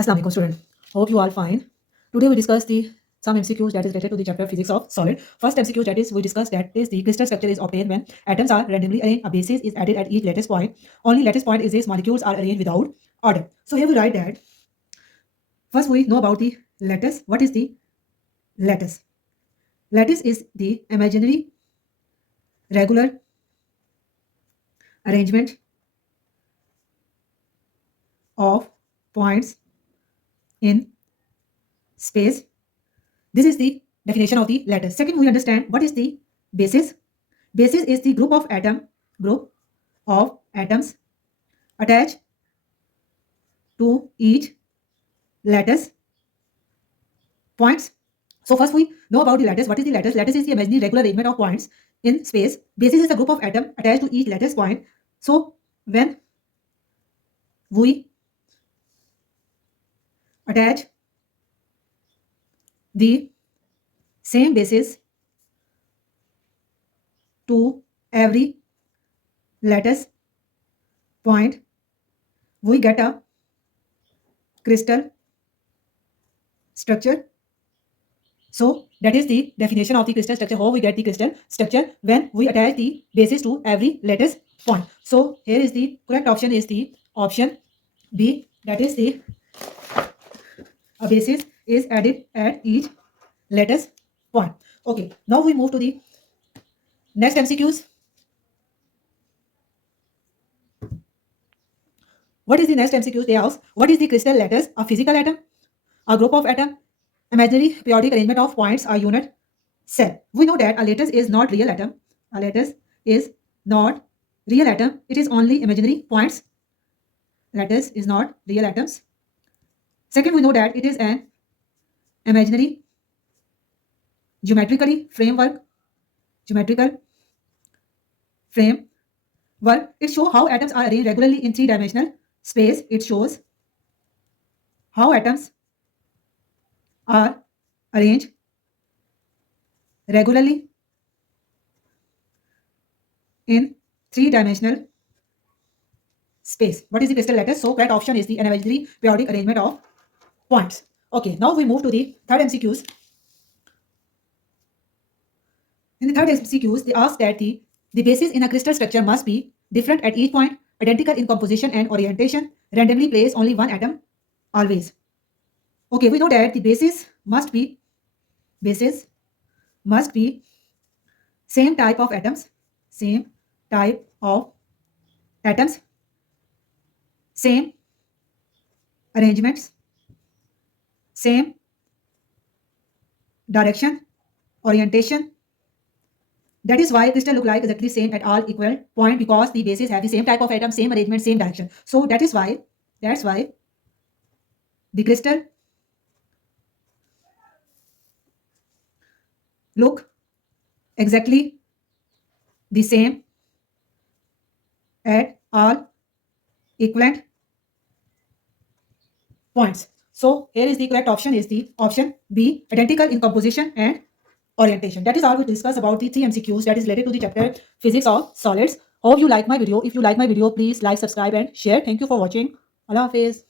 Assalamu alaikum student. Hope you all fine. Today we discuss the some MCQs that is related to the chapter Physics of Solid. First MCQ that is we discuss that is the crystal structure is obtained when atoms are randomly arranged. A basis is added at each lattice point. Only lattice point is this molecules are arranged without order. So here we write that first we know about the lattice. What is the lattice? Lattice is the imaginary regular arrangement of points in space. This is the definition of the lattice. Second, we understand what is the basis. Basis is the group of atoms attached to each lattice points. So first we know about the lattice. What is the lattice? Lattice is the imaginary regular arrangement of points in space. Basis is the group of atoms attached to each lattice point. So when we attach the same basis to every lattice point, we get a crystal structure. So that is the definition of the crystal structure. How we get the crystal structure? When we attach the basis to every lattice point. So here is the correct option is the option B. That is the a basis is added at each lattice point. Okay, now we move to the next MCQs. What is the next MCQs? They ask, what is the crystal lattice? A physical atom, a group of atom, imaginary periodic arrangement of points, a unit cell. We know that a lattice is not real atom. A lattice is not real atom. It is only imaginary points. Lattice is not real atoms. Second, we know that it is an imaginary geometrical framework. It shows how atoms are arranged regularly in three-dimensional space. It shows how atoms are arranged regularly in three-dimensional space. What is the crystal lattice? So correct option is the imaginary periodic arrangement of points. Okay, now we move to the third MCQs. In the third MCQs, they ask that the basis in a crystal structure must be different at each point, identical in composition and orientation, randomly place only one atom always. Okay, we know that the basis must be same type of atoms, same arrangements, same direction, orientation. That is why crystal look like exactly same at all equal point, because the bases have the same type of atom, same arrangement, same direction. So that's why the crystal look exactly the same at all equivalent points. So here is the correct option is the option B, identical in composition and orientation. That is all we discuss about the 3 MCQs that is related to the chapter Physics of Solids. Hope you like my video. If you like my video, please like, subscribe and share. Thank you for watching. Allah Hafiz.